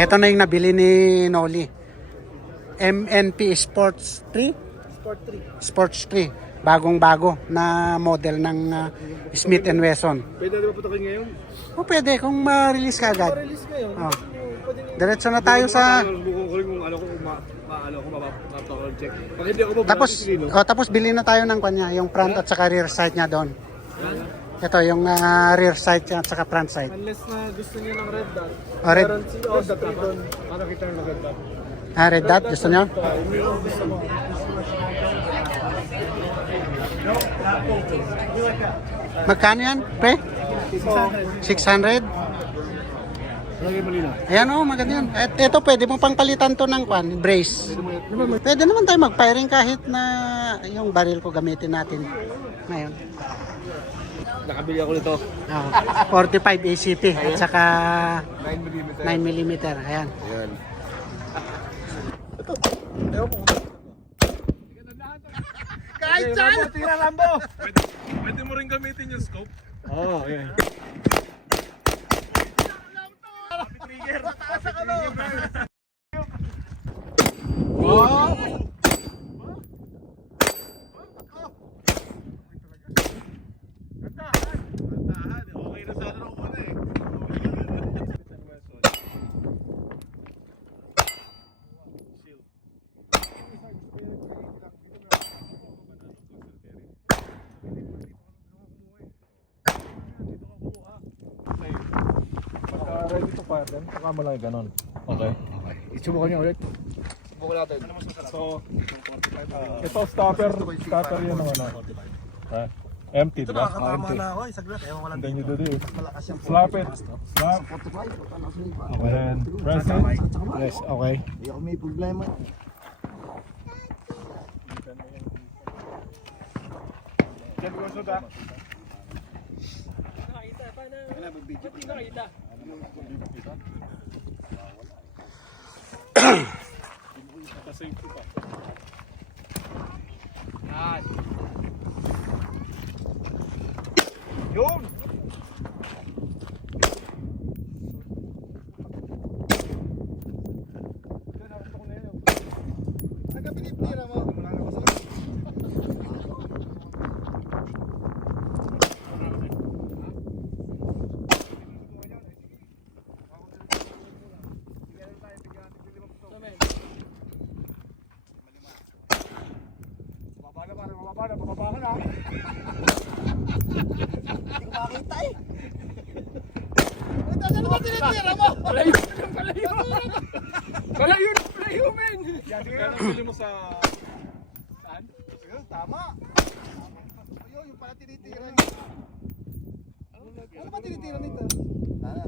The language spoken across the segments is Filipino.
Ito na yung nabili ni Noli. MNP Sports 3? Sports 3. Bagong-bago na model ng Smith & Wesson. Pwede na ba patakin ngayon? O pwede kung ma-release ka agad. Pa-release ngayon. Oh. Diretso na tayo sa... Subukan ko rin kung ano ko, mapapag-check. Pag hindi ako Tapos bili na tayo ng kanya, yung front at saka rear sight niya doon. Ito yung rear sight at saka front sight. Unless na gusto niyo ng red dot. Red. Meron si Oscar doon. Para kita ng red dot. Red dot, gusto niyo? Yung gusto mo. Magkano yan, pre? 600? Lagi malino. Ayan o, maganda yan. Ito, pwede mo pang palitan to ng brace. Pwede naman tayo mag-firing kahit na yung baril ko gamitin natin ngayon. Nakabili ako nito. 45 ACP at saka 9mm. 9mm. Ayan. Ayan. Kahit saan! Tira Rambo! Pwede mo rin gamitin yung scope. Oo, yeah. Trigger! Nataas ka no! Wow! Gantahan! Okay na sana nung una eh. Ready to fire then, saka mo lang yung ganon. Okay. Isubukan niyo ulit. Subukan natin. So, ito stopper yun ng ano. Empty, diba? Empty. na ako, saglit. Ewan ko lang. Then you do this. Malakas yung Slap it. Slap. Okay, then press it. Yes, okay. Hindi ako may problema. Diyan ko suda. Safety pa. Yan. Yun. Nagkapinipira mo. Bababa ka na. Hindi ko makakita eh. Ito na naman tinitira mo. Palayo. Palayo, men. Yan, ano pili mo sa... Saan? Tama. Ayun, yung pala tinitira niya. Ano ba tinitira nito? Wala.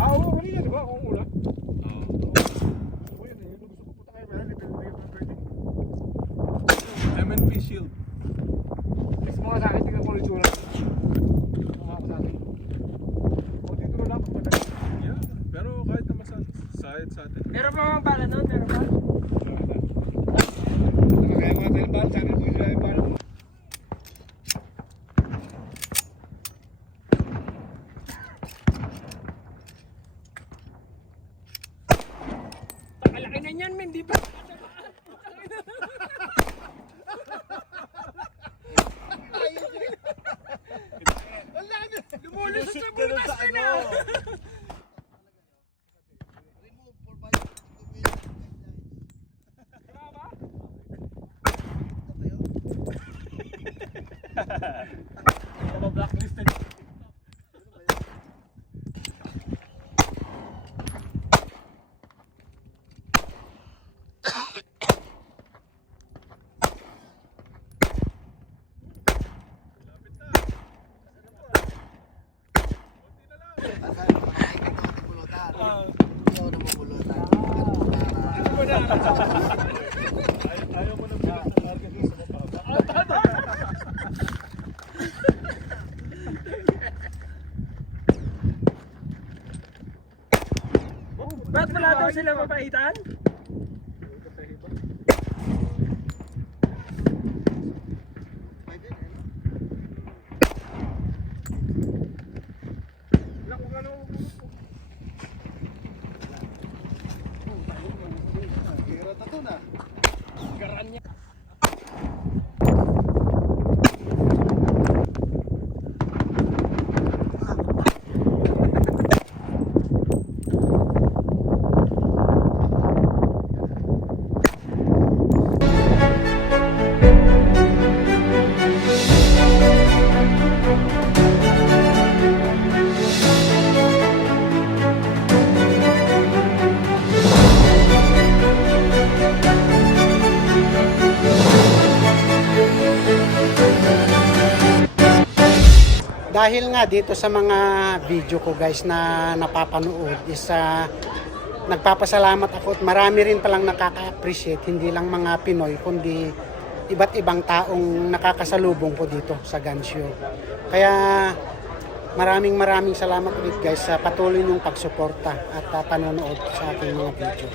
Oo, kanina, di ba? Kung ulan. Oo, yan eh. Gusto ko punta kayo, MNP Shield. Next mga sa akin, tingnan ko ulit yung mga ako sa atin. O, dito na lang. Yeah, pero kahit naman sa atin. Meron pa mga bala nun? Meron pa? Kaya mga tayo bala sa akin, kung hindi yung bala. Malaki na yan, men. Di ba? Lumulusot sa butas ka na. Blacklisted. Ikaw na mabulutan. Ayaw mo na target mo sa mga. Ba't wala daw sila mapaitan? Hira na to na. Dahil nga dito sa mga video ko guys na napapanood is nagpapasalamat ako at marami rin palang nakaka-appreciate, hindi lang mga Pinoy kundi iba't ibang taong nakakasalubong ko dito sa gun show. Kaya maraming salamat ulit guys sa patuloy niyong pagsuporta at panonood sa aking mga video.